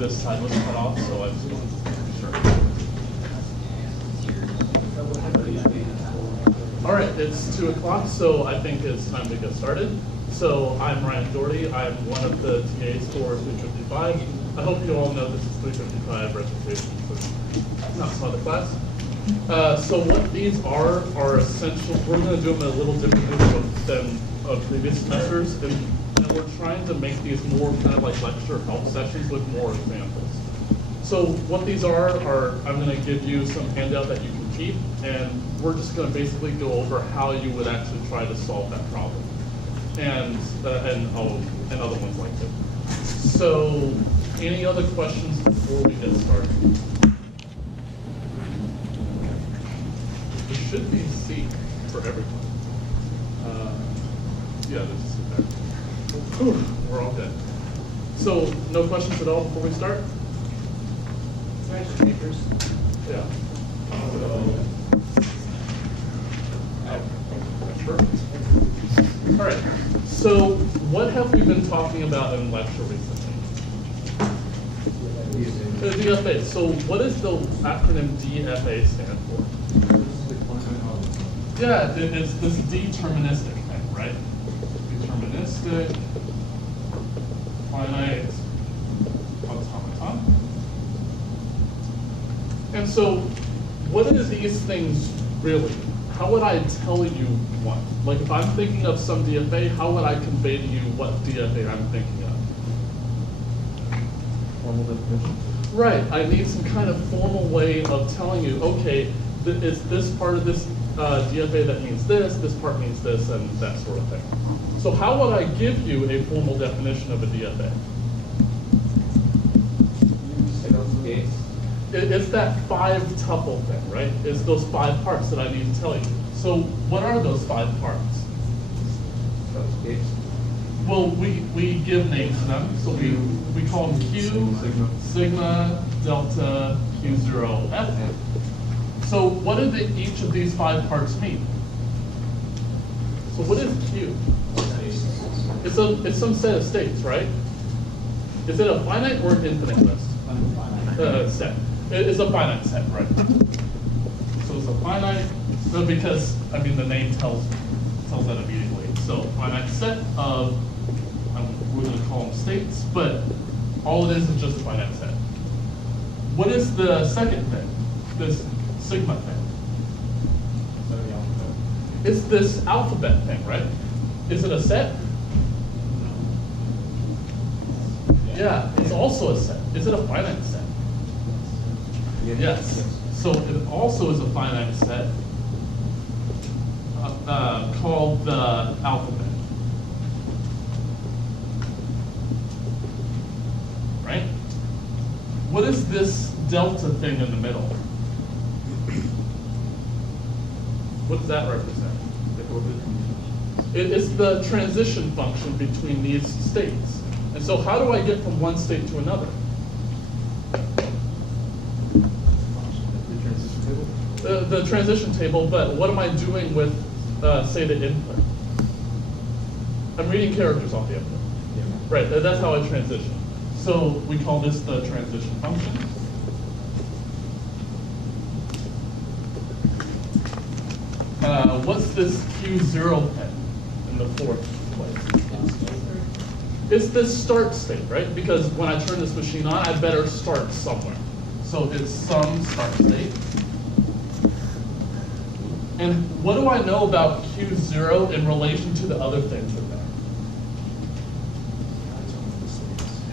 this side was cut off, so I just wanted to be sure. All right, it's 2 o'clock, so I think it's time to get started. So I'm Ryan Dougherty. I'm one of the TAs for 355. I hope you all know this is 355 Recitation, so not some other class. So what these are essential. We're going to do them a little differently than previous semesters, and we're trying to make these more kind of like lecture help sessions with more examples. So what these are I'm going to give you some handout that you can keep, and we're just going to basically go over how you would actually try to solve that problem, and other ones like it. So any other questions before we get started? There should be a seat for everyone. Yeah, there's a seat there. Whew, we're all good. So no questions at all before we start? Papers. Yeah. Perfect. All right. So what have we been talking about in lecture recently? The DFAs. So what does the acronym DFA stand for? Yeah, it's this deterministic thing, right? Deterministic finite automaton. And so what are these things really? How would I tell you one? Like if I'm thinking of some DFA, how would I convey to you what DFA I'm thinking of? Formal definition. Right, I need some kind of formal way of telling you, okay, it's this part of this DFA that means this part means this, and that sort of thing. So how would I give you a formal definition of a DFA? It's that 5-tuple thing, right? It's those 5 parts that I need to tell you. So what are those 5 parts? Well, we give names to them. So we call them Q, sigma, delta, Q0, F. So what do each of these 5 parts mean? So what is Q? It's some set of states, right? Is it a finite or an infinite list? Set. It's a finite set, right? So it's a finite, because I mean the name tells that immediately. So finite set of, we're going to call them states, but all it is just a finite set. What is the second thing? This sigma thing. It's this alphabet thing, right? Is it a set? Yeah, it's also a set. Is it a finite set? Yes. So it also is a finite set called the alphabet. Right? What is this delta thing in the middle? What does that represent? It's the transition function between these states. And so how do I get from one state to another? The transition table, but what am I doing with, say, the input? I'm reading characters off the input. Yeah. Right, that's how I transition. So we call this the transition function. What's this Q0 thing in the 4th place? It's this start state, right? Because when I turn this machine on, I better start somewhere. So it's some start state. And what do I know about Q0 in relation to the other things in there?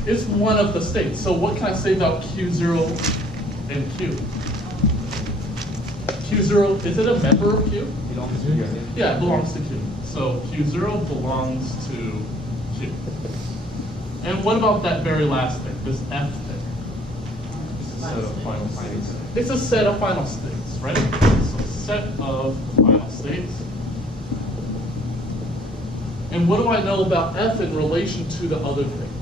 It's one of the states. So what can I say about Q0 and Q? Q0, is it a member of Q? Yeah, it belongs to Q. So Q0 belongs to Q. And what about that very last thing, this F thing? It's a set of final states, right? So set of final states. And what do I know about F in relation to the other things?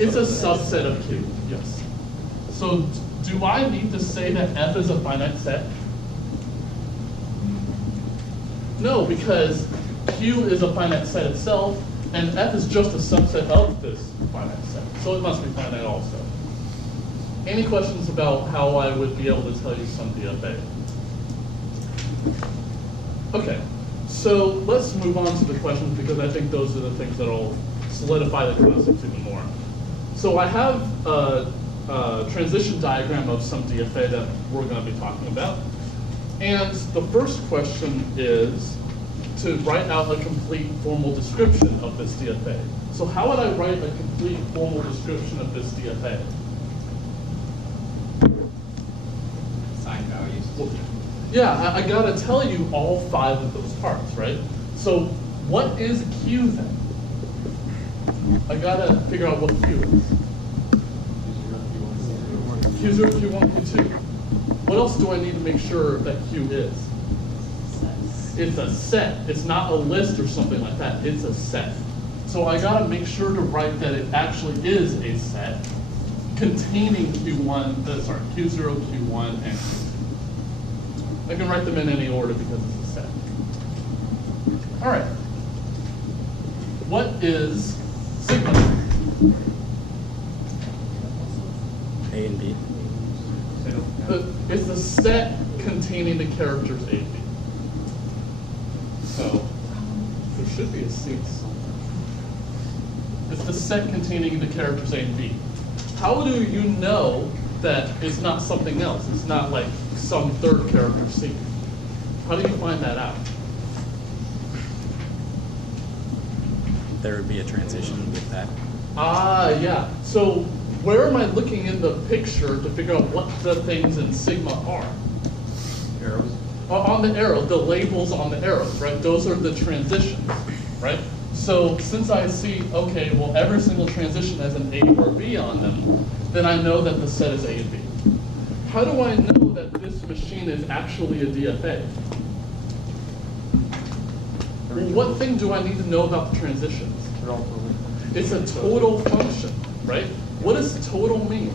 It's a subset of Q, yes. So do I need to say that F is a finite set? No, because Q is a finite set itself, And F is just a subset of this finite set, so it must be finite also. Any questions about how I would be able to tell you some DFA? Okay, so let's move on to the questions because I think those are the things that will solidify the concepts even more. So I have a transition diagram of some DFA that we're going to be talking about. And the first question is to write out a complete formal description of this DFA. So how would I write a complete formal description of this DFA? Sign values. Well, yeah, I gotta tell you all 5 of those parts, right? So what is Q then? I gotta figure out what Q is. Q0, Q1, Q2. What else do I need to make sure that Q is? It's a set. It's not a list or something like that. It's a set. So I gotta make sure to write that it actually is a set containing Q0, Q1, and Q2. I can write them in any order because it's a set. All right. What is sigma? A and B. It's a set containing the characters A and B. So there should be a C. It's the set containing the characters A and B. How do you know that it's not something else? It's not like some third character C. How do you find that out? There would be a transition with that. Ah, yeah. So where am I looking in the picture to figure out what the things in sigma are? Arrows. On the arrow, the labels on the arrows, right? Those are the transitions, right? So since I see, okay, well, every single transition has an A or B on them, then I know that the set is A and B. How do I know that this machine is actually a DFA? Well, what thing do I need to know about the transitions? It's a total function, right? What does total mean?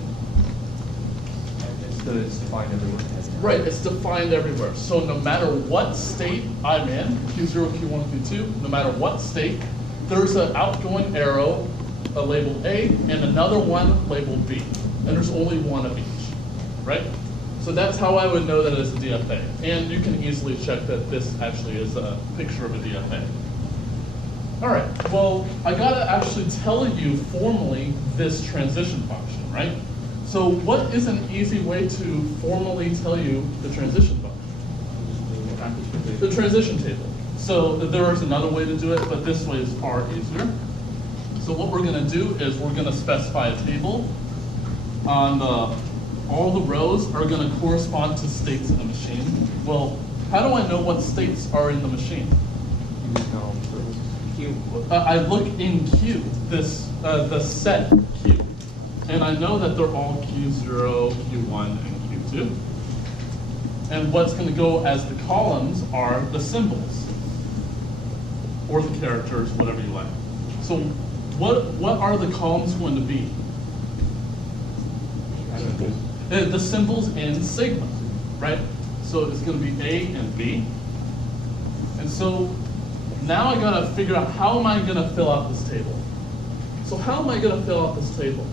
It's defined everywhere. Right, it's defined everywhere. So no matter what state I'm in, Q0, Q1, Q2, no matter what state, there's an outgoing arrow labeled A and another one labeled B. And there's only one of each, right? So that's how I would know that it's a DFA. And you can easily check that this actually is a picture of a DFA. All right, well, I gotta actually tell you formally this transition function, right? So what is an easy way to formally tell you the transition function? The transition table. So there is another way to do it, but this way is far easier. So what we're gonna do is we're gonna specify a table on all the rows are gonna correspond to states in the machine. Well, how do I know what states are in the machine? I look in Q, the set Q. And I know that they're all Q0, Q1, and Q2. And what's going to go as the columns are the symbols, or the characters, whatever you like. So what are the columns going to be? The symbols in sigma, right? So it's going to be A and B. And so now I got to figure out how am I going to fill out this table. So how am I going to fill out this table?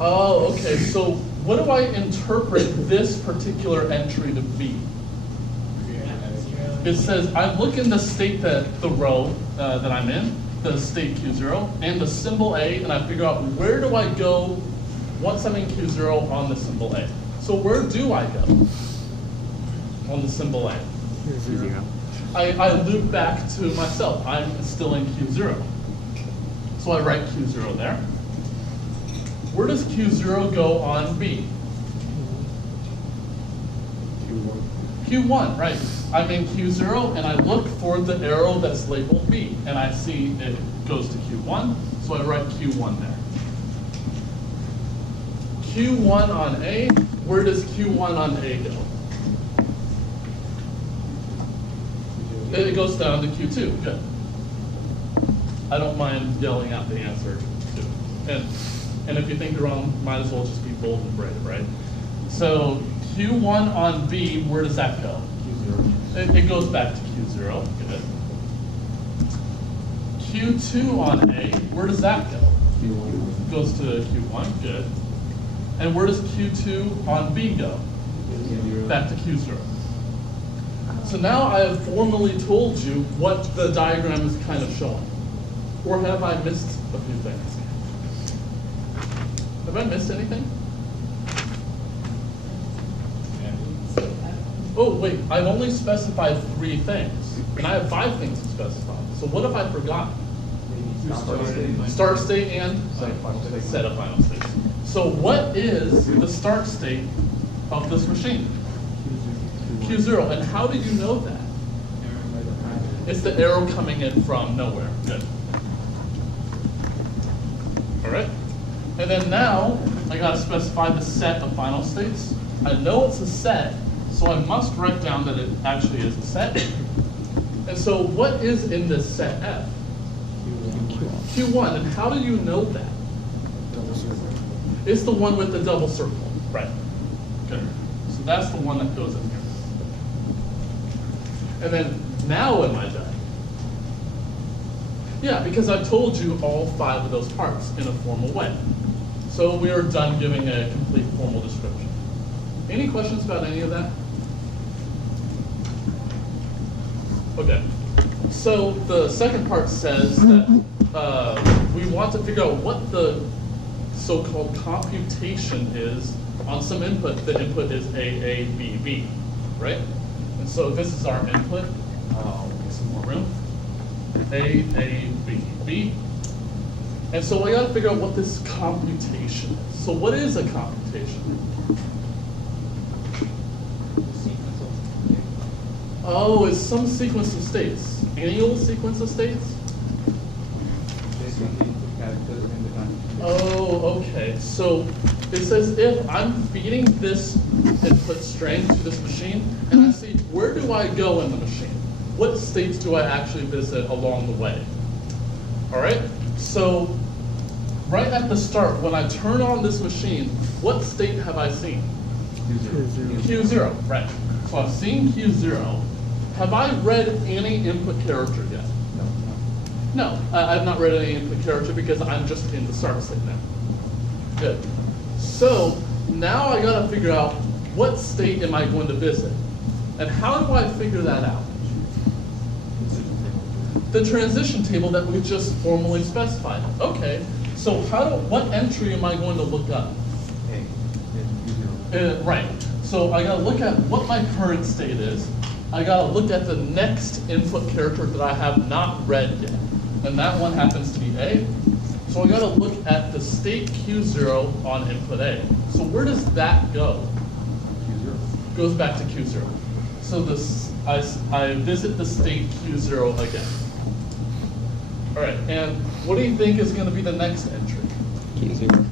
Oh, okay, so what do I interpret this particular entry to be? It says, I look in the state that the row that I'm in, the state Q0, and the symbol A, and I figure out where do I go once I'm in Q0 on the symbol A. So where do I go on the symbol A? I loop back to myself. I'm still in Q0. So I write Q0 there. Where does Q0 go on B? Q1, right. I'm in Q0 and I look for the arrow that's labeled B and I see it goes to Q1, so I write Q1 there. Q1 on A, where does Q1 on A go? It goes down to Q2, good. I don't mind yelling out the answer too. And if you think you're wrong, might as well just be bold and brave, right? So Q1 on B, where does that go? It goes back to Q0, good. Q2 on A, where does that go? Q1. Goes to Q1, good. And where does Q2 on B go? Back to Q0. So now I have formally told you what the diagram is kind of showing. Or have I missed a few things? Have I missed anything? Oh, wait, I've only specified 3 things, and I have 5 things to specify. So what have I forgotten? Start state and set of final states. So what is the start state of this machine? Q0, and how do you know that? It's the arrow coming in from nowhere, good. All right, and then now I gotta specify the set of final states. I know it's a set, so I must write down that it actually is a set. And so what is in this set F? Q1, and how do you know that? It's the one with the double circle, right. Good. So that's the one that goes in here. And then now am I done? Yeah, because I told you all 5 of those parts in a formal way. So we are done giving a complete formal description. Any questions about any of that? Okay, so the second part says that we want to figure out what the so-called computation is on some input. The input is A, B, B, right? And so this is our input. Get some more room. A, B, B. And so I gotta figure out what this computation is. So what is a computation? Oh, it's some sequence of states. Annual sequence of states? Oh, okay. So it says if I'm feeding this input string to this machine, and I see where do I go in the machine? What states do I actually visit along the way? All right? So right at the start, when I turn on this machine, what state have I seen? Q0, right. So I've seen Q0. Have I read any input character yet? No, I've not read any input character because I'm just in the start state now. Good. So now I gotta figure out what state am I going to visit? And how do I figure that out? The transition table that we just formally specified. Okay, so what entry am I going to look up? Right, so I gotta look at what my current state is. I gotta look at the next input character that I have not read yet. And that one happens to be A. So I gotta look at the state Q0 on input A. So where does that go? Q0. Goes back to Q0. So I visit the state Q0 again. All right, and what do you think is gonna be the next entry? Q0.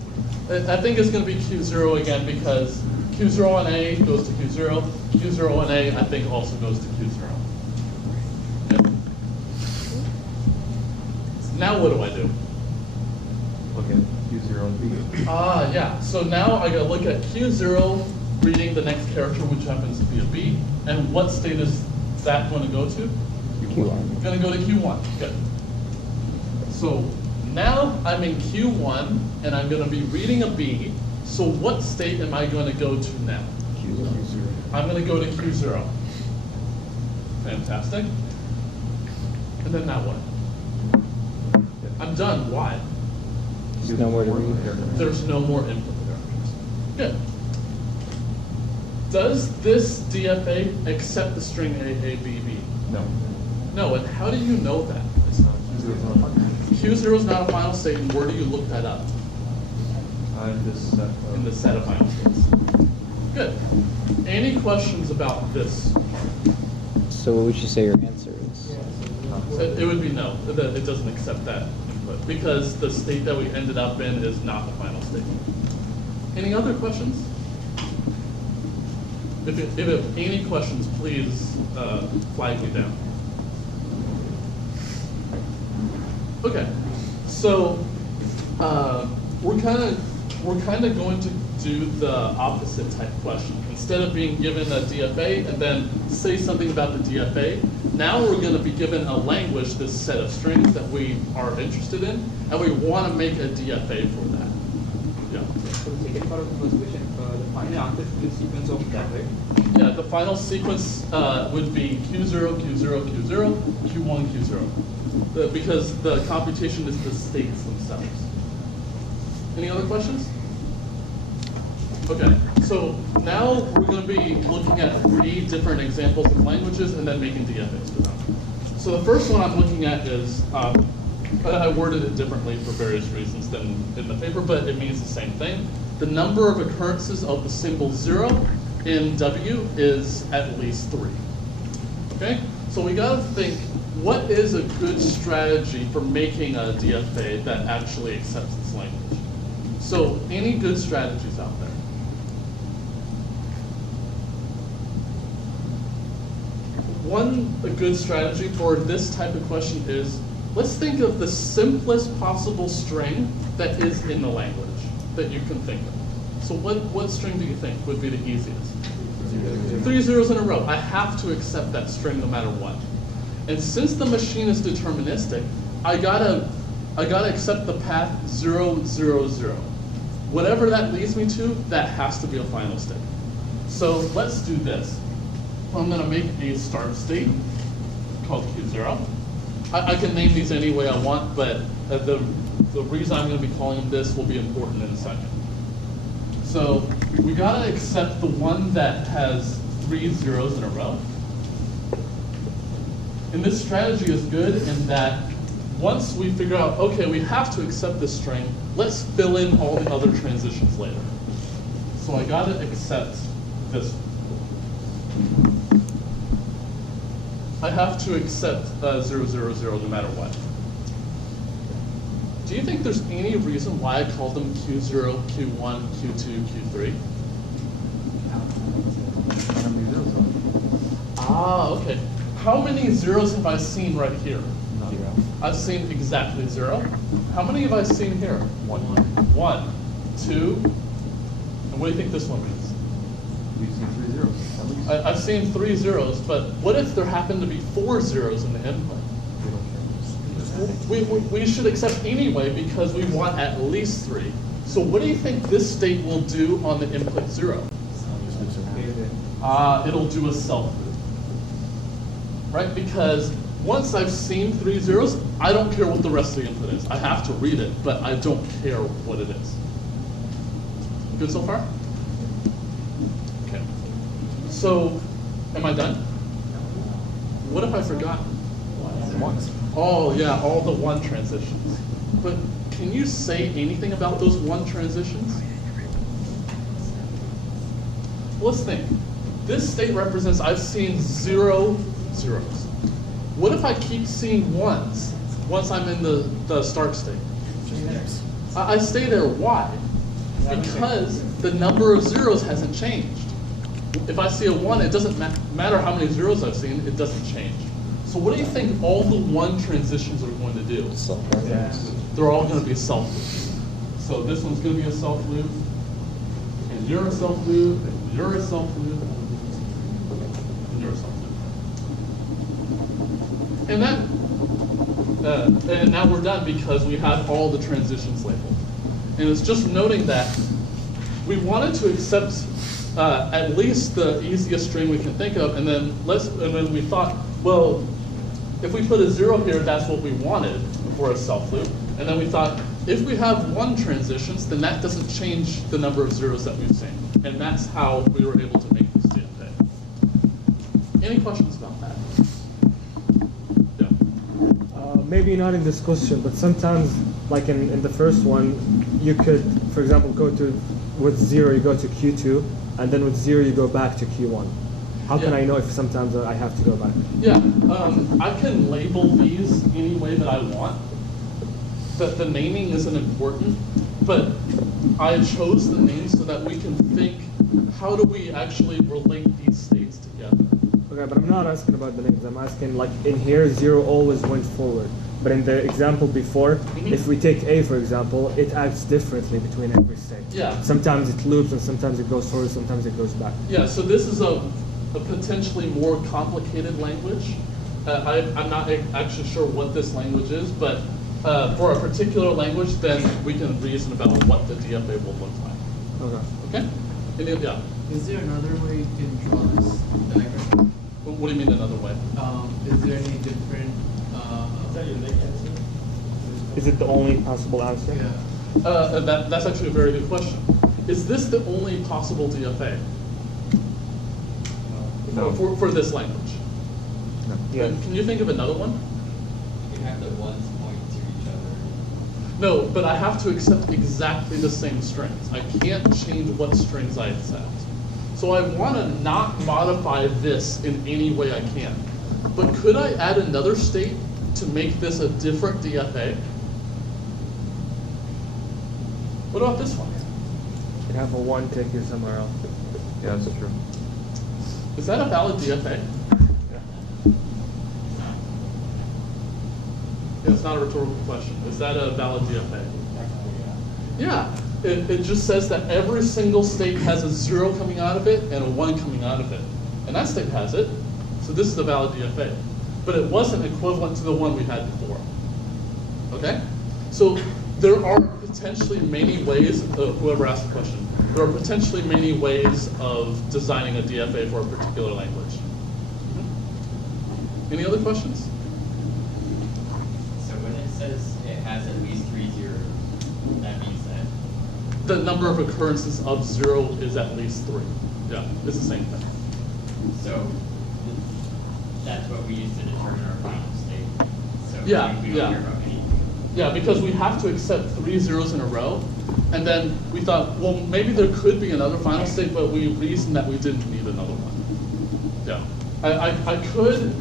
I think it's gonna be Q0 again because Q0 on A goes to Q0. Q0 on A, I think, also goes to Q0. Yep. Now what do I do? Look at Q0 and B. Yeah. So now I gotta look at Q0, reading the next character, which happens to be a B. And what state is that going to go to? Q1. Going to go to Q1. Good. So now I'm in Q1, and I'm going to be reading a B. So what state am I going to go to now? Q0. I'm going to go to Q0. Fantastic. And then now what? I'm done. Why? There's nowhere to read. There's no more input characters. Good. Does this DFA accept the string A, B, B? No. No, and how do you know that? Q0 is not a final state, and where do you look that up? In the set of final states. Good. Any questions about this part? So what would you say your answer is? It would be no. It doesn't accept that input because the state that we ended up in is not the final state. Any other questions? If you have any questions, please flag me down. Okay, so we're kind of going to do the opposite type question. Instead of being given a DFA and then say something about the DFA, now we're going to be given a language, this set of strings that we are interested in, and we want to make a DFA for that. Yeah. So the second part of the first question, the final answer is the sequence of that, right? Yeah, the final sequence would be Q0, Q0, Q0, Q1, Q0. Because the computation is the states themselves. Any other questions? Okay, so now we're going to be looking at 3 different examples of languages and then making DFAs for them. So the first one I'm looking at is, I worded it differently for various reasons than in the paper, but it means the same thing. The number of occurrences of the symbol 0 in W is at least 3. Okay, so we got to think, what is a good strategy for making a DFA that actually accepts this language? So, any good strategies out there? A good strategy for this type of question is, let's think of the simplest possible string that is in the language that you can think of. So what string do you think would be the easiest? 3 zeros in a row. I have to accept that string no matter what. And since the machine is deterministic, I gotta accept the path 0, 0, 0. Whatever that leads me to, that has to be a final state. So let's do this. I'm gonna make a start state called Q0. I can name these any way I want, but the reason I'm gonna be calling them this will be important in a second. So we gotta accept the one that has 3 zeros in a row. And this strategy is good in that once we figure out, okay, we have to accept this string, let's fill in all the other transitions later. So I gotta accept this one. I have to accept 0, 0, 0 no matter what. Do you think there's any reason why I called them Q0, Q1, Q2, Q3? Ah, okay. How many zeros have I seen right here? 0. I've seen exactly 0. How many have I seen here? 1. 1, 2, and what do you think this one means? We've seen 3 zeros, at least. I've seen 3 zeros, but what if there happen to be 4 zeros in the input? We should accept anyway because we want at least 3. So what do you think this state will do on the input 0? It'll do a self loop. Right? Because once I've seen 3 zeros, I don't care what the rest of the input is. I have to read it, but I don't care what it is. Good so far? Okay. So, am I done? What if I forgot? Oh yeah, all the 1 transitions. But can you say anything about those 1 transitions? Let's think. This state represents I've seen 0 zeros. What if I keep seeing 1s once I'm in the start state? I stay there. Why? Because the number of zeros hasn't changed. If I see a 1, it doesn't matter how many zeros I've seen, it doesn't change. So what do you think all the 1 transitions are going to do? They're all going to be self loops. So this one's going to be a self loop, and you're a self loop, and you're a self loop, and you're a self loop. And now we're done because we have all the transitions labeled. And it's just noting that we wanted to accept at least the easiest string we can think of, and then we thought, well, if we put a 0 here, that's what we wanted for a self loop. And then we thought, if we have 1 transitions, then that doesn't change the number of zeros that we've seen. And that's how we were able to make this DFA. Any questions about that? Yeah. Maybe not in this question, but sometimes, like in the first one, you could, for example, with 0 you go to Q2, and then with 0 you go back to Q1. How can I know if sometimes I have to go back? Yeah, I can label these any way that I want. The naming isn't important, but I chose the names so that we can think, how do we actually relate these states together? Okay, but I'm not asking about the names. I'm asking, like, in here, 0 always went forward. But in the example before, Mhm. if we take A, for example, it acts differently between every state. Yeah. Sometimes it loops and sometimes it goes forward, sometimes it goes back. Yeah, so this is a potentially more complicated language. I'm not actually sure what this language is, but for a particular language, then we can reason about what the DFA will look like. Okay. Okay? Yeah. Is there another way you can draw this diagram? What do you mean another way? Is there any different? Is it the only possible answer? Yeah. That's actually a very good question. Is this the only possible DFA No. for this language? Yeah. Can you think of another one? You can have the ones point to each other. No, but I have to accept exactly the same strings. I can't change what strings I accept. So I want to not modify this in any way I can. But could I add another state to make this a different DFA? What about this one? You have a 1 take you somewhere else. Yeah, that's true. Is that a valid DFA? Yeah, it's not a rhetorical question. Is that a valid DFA? Yeah. It just says that every single state has a 0 coming out of it and a 1 coming out of it. And that state has it. So this is a valid DFA. But it wasn't equivalent to the one we had before. Okay? So there are potentially many ways, whoever asked the question, there are potentially many ways of designing a DFA for a particular language. Any other questions? So when it says it has at least 3 zeros, that means that The number of occurrences of 0 is at least 3. Yeah, it's the same thing. so that's what we use to determine our final state. So Yeah, we don't yeah. care about anything. Yeah, because we have to accept 3 zeros in a row, and then we thought, well, maybe there could be another final state, but we reasoned that we didn't need another one. Yeah, I could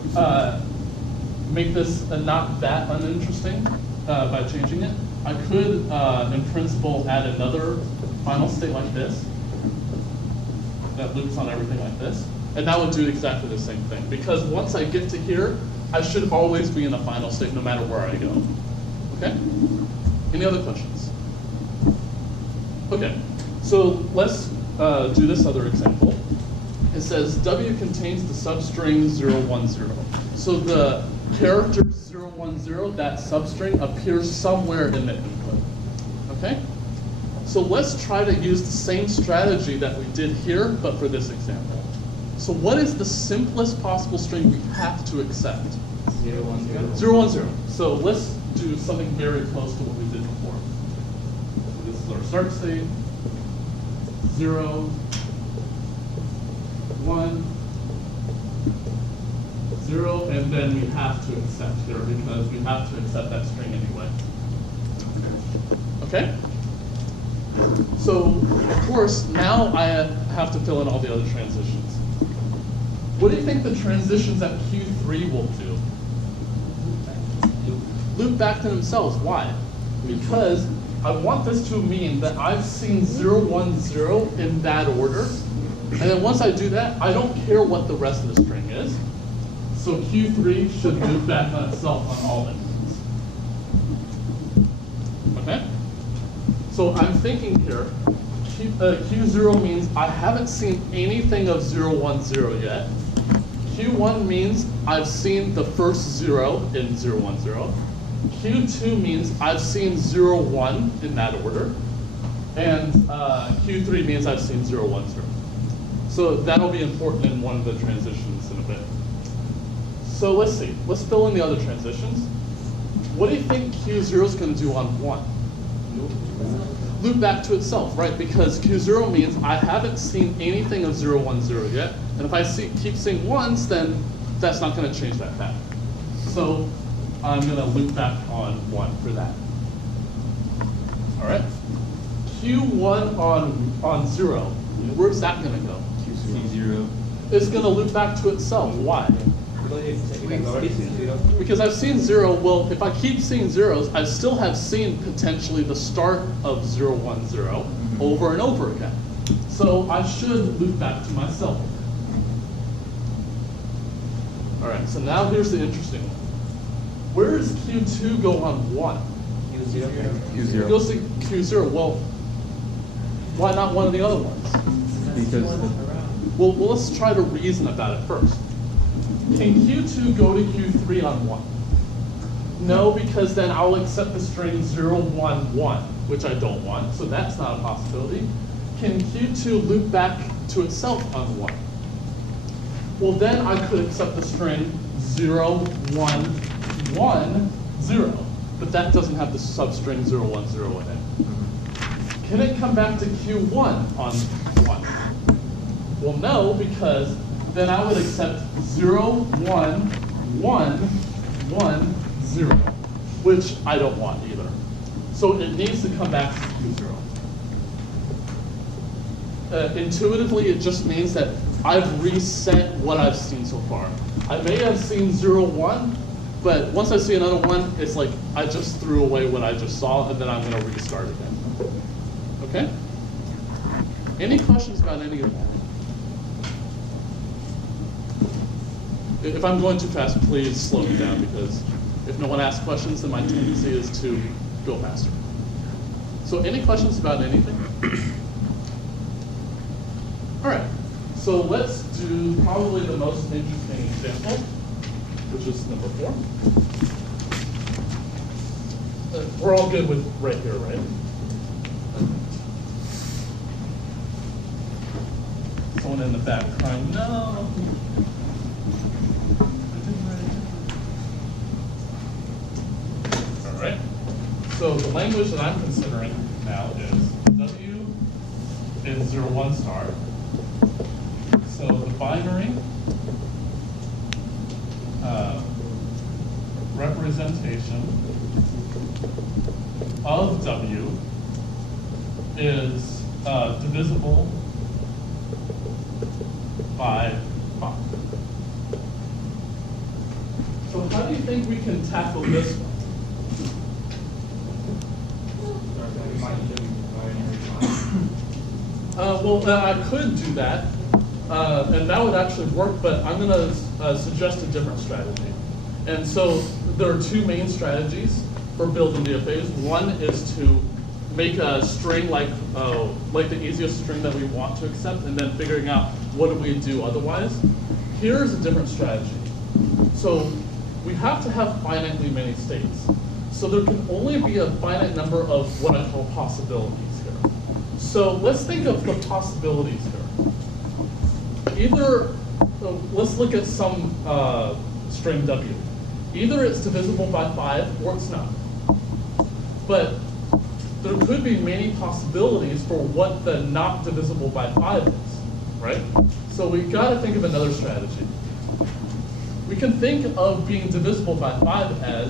make this not that uninteresting by changing it. I could, in principle, add another final state like this that loops on everything like this, and that would do exactly the same thing. Because once I get to here, I should always be in a final state no matter where I go. Okay? Any other questions? Okay, so let's do this other example. It says W contains the substring 010. So the character 010, that substring, appears somewhere in the input. Okay? So let's try to use the same strategy that we did here, but for this example. So what is the simplest possible string we have to accept? 010. So let's do something very close to what we did before. So this is our start state. 0, 1, 0, and then we have to accept here because we have to accept that string anyway. Okay? So, of course, now I have to fill in all the other transitions. What do you think the transitions at Q3 will do? Loop back to themselves. Why? Because I want this to mean that I've seen 010 in that order. And then once I do that, I don't care what the rest of the string is. So Q3 should loop back on itself on all instances. Okay? So I'm thinking here, Q0 means I haven't seen anything of 010 yet. Q1 means I've seen the first 0 in 010. Q2 means I've seen 01 in that order. And Q3 means I've seen 010. So that'll be important in one of the transitions in a bit. So let's see. Let's fill in the other transitions. What do you think Q0 is going to do on 1? Loop back to itself, right? Because Q0 means I haven't seen anything of 010 yet. And if I keep seeing 1s, then that's not going to change that pattern. So I'm going to loop back on 1 for that. All right. Q1 on 0. Where's that going to go? C0. It's going to loop back to itself. Why? Because I've seen 0. Well, if I keep seeing zeros, I still have seen potentially the start of 010 over and over again. So I should loop back to myself. All right, so now here's the interesting one. Where does Q2 go on 1? Q0. It goes to Q0. Well, why not one of the other ones? Because Well, let's try to reason about it first. Can Q2 go to Q3 on 1? No, because then I'll accept the string 0, 1, 1, which I don't want, so that's not a possibility. Can Q2 loop back to itself on 1? Well, then I could accept the string 0, 1, 1, 0, but that doesn't have the substring 0, 1, 0 in it. Can it come back to Q1 on 1? Well, no, because then I would accept 0, 1, 1, 1, 0, which I don't want either. So it needs to come back to Q0. Intuitively, it just means that I've reset what I've seen so far. I may have seen 0, 1, but once I see another 1, it's like I just threw away what I just saw, and then I'm going to restart again. Okay? Any questions about any of that? If I'm going too fast, please slow me down, because if no one asks questions, then my tendency is to go faster. So any questions about anything? All right, so let's do probably the most interesting example, which is number 4. We're all good with right here, right? Someone in the back crying, no. All right, so the language that I'm considering now is W is 0, 1 star. So the binary representation of W is divisible by 5. So how do you think we can tackle this one? I could do that, and that would actually work, but I'm going to suggest a different strategy. And so there are 2 main strategies for building DFAs. One is to make a string like the easiest string that we want to accept, and then figuring out what do we do otherwise. Here's a different strategy. So we have to have finitely many states. So there can only be a finite number of what I call possibilities here. So let's think of the possibilities here. Either, let's look at some string W. Either it's divisible by 5 or it's not. But there could be many possibilities for what the not divisible by 5 is, right? So we've got to think of another strategy. We can think of being divisible by 5 as,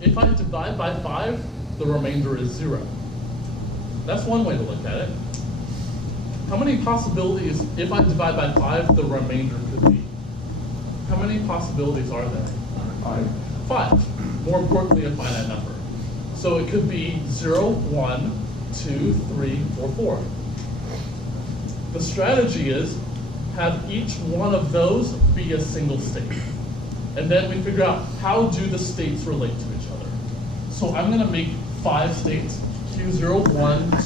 if I divide by 5, the remainder is 0. That's one way to look at it. How many possibilities, if I divide by 5, the remainder could be? How many possibilities are there? 5. More importantly, a finite number. So it could be 0, 1, 2, 3, or 4. The strategy is have each one of those be a single state. And then we figure out how do the states relate to each other. So I'm going to make 5 states, Q0, 1, 2,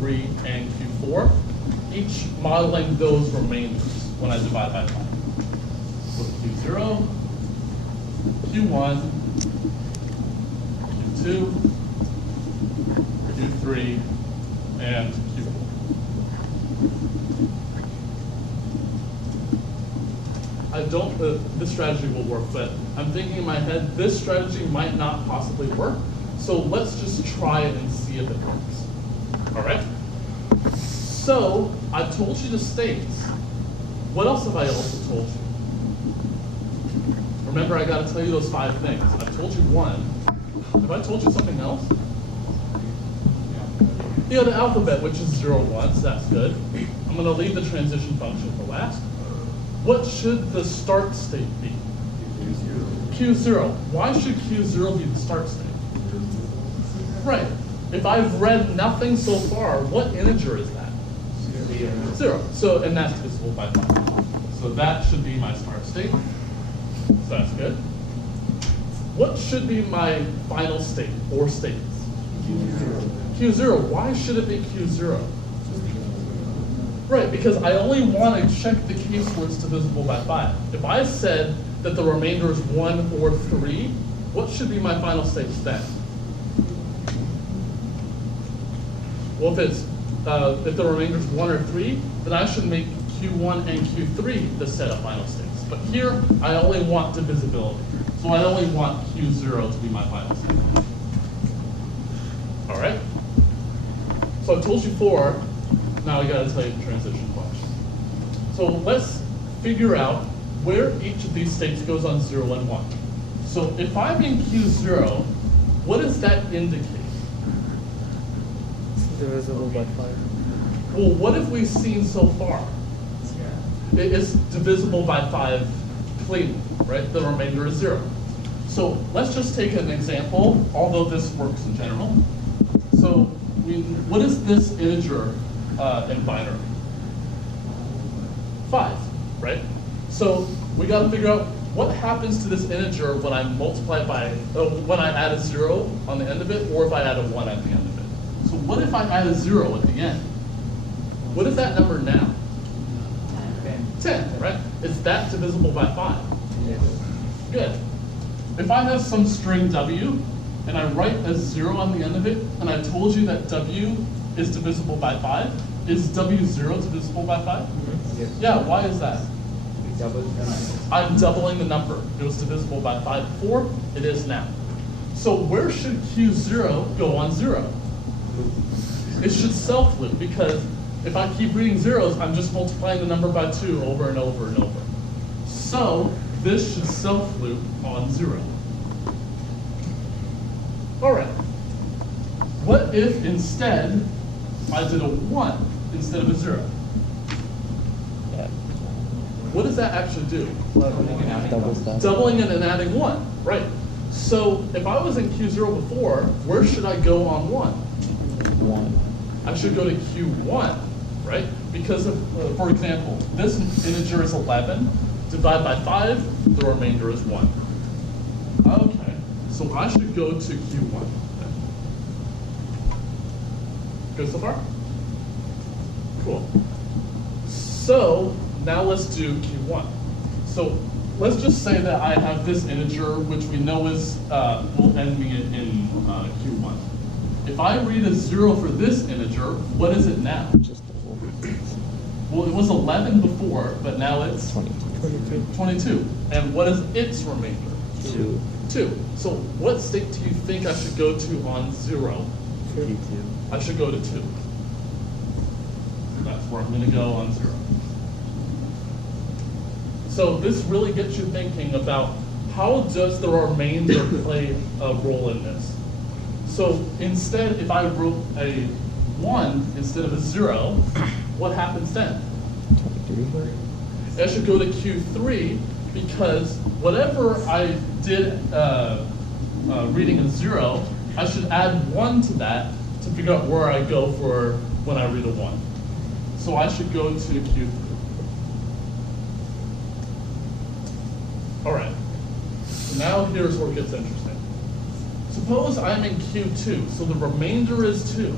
3, and Q4, each modeling those remainders when I divide by 5. So Q0, Q1, Q2, Q3, and Q4. I don't, this strategy will work, but I'm thinking in my head, this strategy might not possibly work. So let's just try it and see if it works. All right? So I've told you the states. What else have I also told you? Remember, I got to tell you those 5 things. I've told you 1. Have I told you something else? Yeah, the alphabet, which is 0, 1, so that's good. I'm going to leave the transition function for last. What should the start state be? Q0. Why should Q0 be the start state? Right. If I've read nothing so far, what integer is that? 0. So, and that's divisible by 5. So that should be my start state. So that's good. what should be my final state or states? Q0. Why should it be Q0? Right, because I only want to check the case where it's divisible by 5. If I said that the remainder is 1 or 3, what should be my final states then? Well, if the remainder is 1 or 3, then I should make Q1 and Q3 the set of final states. But here, I only want divisibility. So I only want Q0 to be my final state. All right? So I told you 4. Now I gotta tell you the transition function. So let's figure out where each of these states goes on 0 and 1. So if I'm in Q0, what does that indicate? Divisible by 5. Well, what have we seen so far? It is divisible by 5 cleanly, right? The remainder is 0. So let's just take an example, although this works in general. So what is this integer in binary? 5, right? So we got to figure out what happens to this integer when I multiply it by, when I add a 0 on the end of it, or if I add a 1 at the end of it. So what if I add a 0 at the end? What is that number now? 10, right? Is that divisible by 5? Yes. Good. If I have some string w, and I write a 0 on the end of it, and I told you that w is divisible by 5, is w0 divisible by 5? Yes. Yeah, why is that? Double the number. I'm doubling the number. It was divisible by 5 before, it is now. So where should Q0 go on 0? It should self-loop, because if I keep reading zeros, I'm just multiplying the number by 2 over and over and over. So this should self-loop on 0. All right. What if instead I did a 1 instead of a 0? Yeah. What does that actually do? Double stuff. Doubling it and adding 1, right? So if I was in Q0 before, where should I go on 1? 1. I should go to Q1, right? Because, for example, this integer is 11. Divide by 5, the remainder is 1. Okay, so I should go to Q1. Good so far? Cool. So now let's do Q1. So let's just say that I have this integer, which we know is will end me in Q1. If I read a 0 for this integer, what is it now? Just double. Well, it was 11 before, but now it's 22. 22. And what is its remainder? 2. 2. So what state do you think I should go to on 0? I should go to 2. That's where I'm going to go on 0. So this really gets you thinking about how does the remainder play a role in this? So instead, if I wrote a 1 instead of a 0, what happens then? 23. I should go to Q3 because whatever I did reading a 0, I should add 1 to that to figure out where I go for when I read a 1. So I should go to Q3. All right. Now here's where it gets interesting. Suppose I'm in Q2, so the remainder is 2,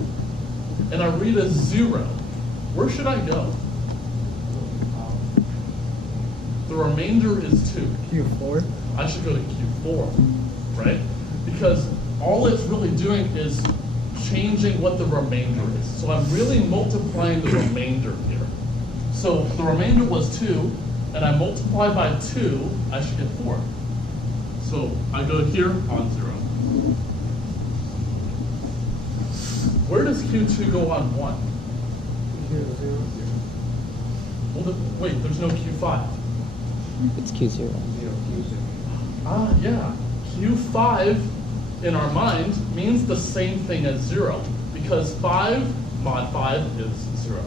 and I read a 0. Where should I go? The remainder is 2. Q4. I should go to Q4, right? Because all it's really doing is changing what the remainder is. So I'm really multiplying the remainder here. So the remainder was 2, and I multiply by 2, I should get 4. So I go here on 0. Where does Q2 go on 1? Q0. Well, wait, there's no Q5. It's Q0. Ah, yeah. Q5 in our mind means the same thing as 0 because 5 mod 5 is 0.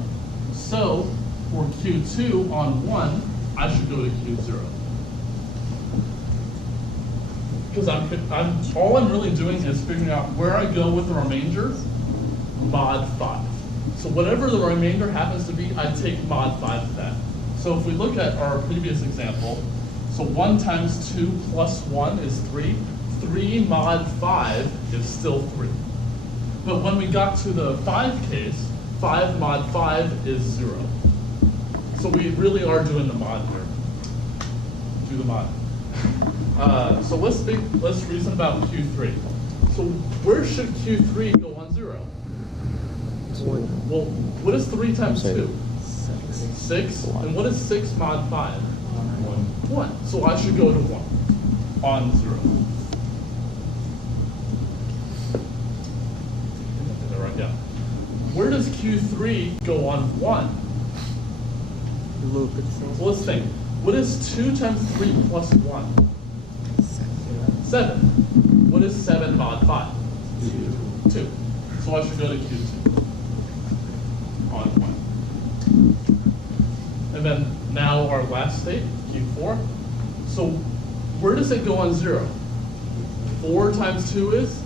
So for Q2 on 1, I should go to Q0. Because all I'm really doing is figuring out where I go with the remainder, mod 5. So whatever the remainder happens to be, I take mod 5 to that. So if we look at our previous example, so 1 times 2 plus 1 is 3. 3 mod 5 is still 3. But when we got to the 5 case, 5 mod 5 is 0. So we really are doing the mod here. Do the mod. So let's reason about Q3. So where should Q3 go on 0? Well, what is 3 times 2? 6. And what is 6 mod 5? 1. So I should go to 1 on 0. Yeah. Where does Q3 go on 1? Loop itself. So let's think. What is 2 times 3 plus 1? 7. What is 7 mod 5? 2. So I should go to Q2 on 1. And then now our last state, Q4. So where does it go on 0? 4 times 2 is?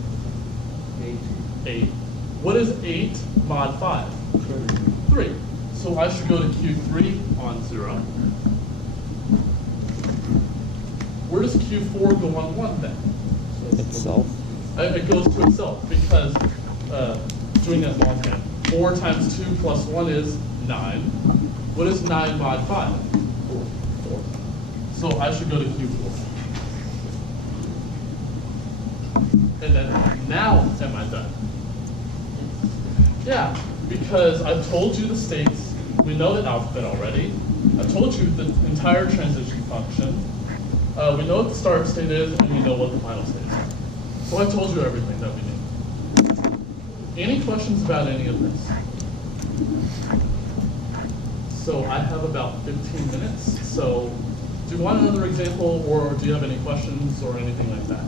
8. What is 8 mod 5? 3. So I should go to Q3 on 0. Where does Q4 go on 1 then? Itself. It goes to itself because doing that long hand. 4 times 2 plus 1 is 9. What is 9 mod 5? 4. So I should go to Q4. And then now am I done? Yeah, because I've told you the states, we know the alphabet already. I've told you the entire transition function. We know what the start state is, and we know what the final state is. So I've told you everything that we need. Any questions about any of this? So I have about 15 minutes. So do you want another example, or do you have any questions or anything like that?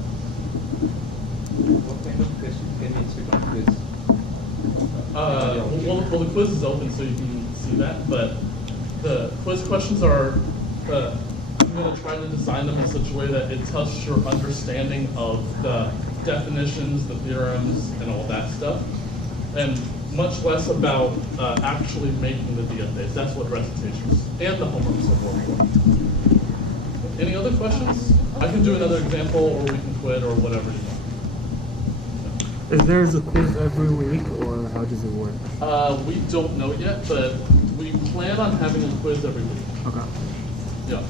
What kind of questions can you answer on quiz? Well, the quiz is open, so you can see that. But the quiz questions are, I'm going to try to design them in such a way that it tests your understanding of the definitions, the theorems, and all that stuff, and much less about actually making the DFAs. That's what recitations and the homeworks are for. Any other questions? I can do another example, or we can quit, or whatever you want. Is there a quiz every week, or how does it work? We don't know yet, but we plan on having a quiz every week. Okay. Yeah.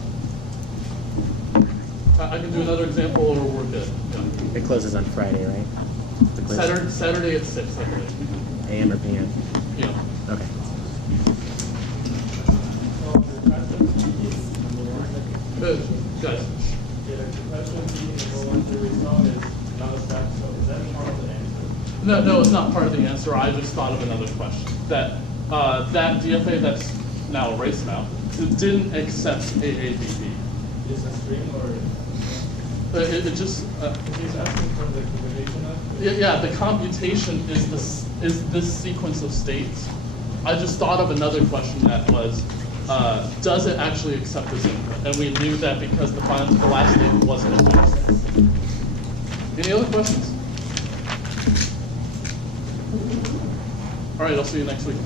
I can do another example, or we're good. Yeah. It closes on Friday, right? The quiz? Saturday at 6, I believe. AM or PM? Yeah. Okay. Good, guys. No, it's not part of the answer. I just thought of another question. That DFA that's now erased now, it didn't accept AABB. Is a string or? It just. He's asking for the computation of? Yeah, the computation is this sequence of states. I just thought of another question that was, does it actually accept this input? And we knew that because the last state wasn't erased. Any other questions? All right, I'll see you next week.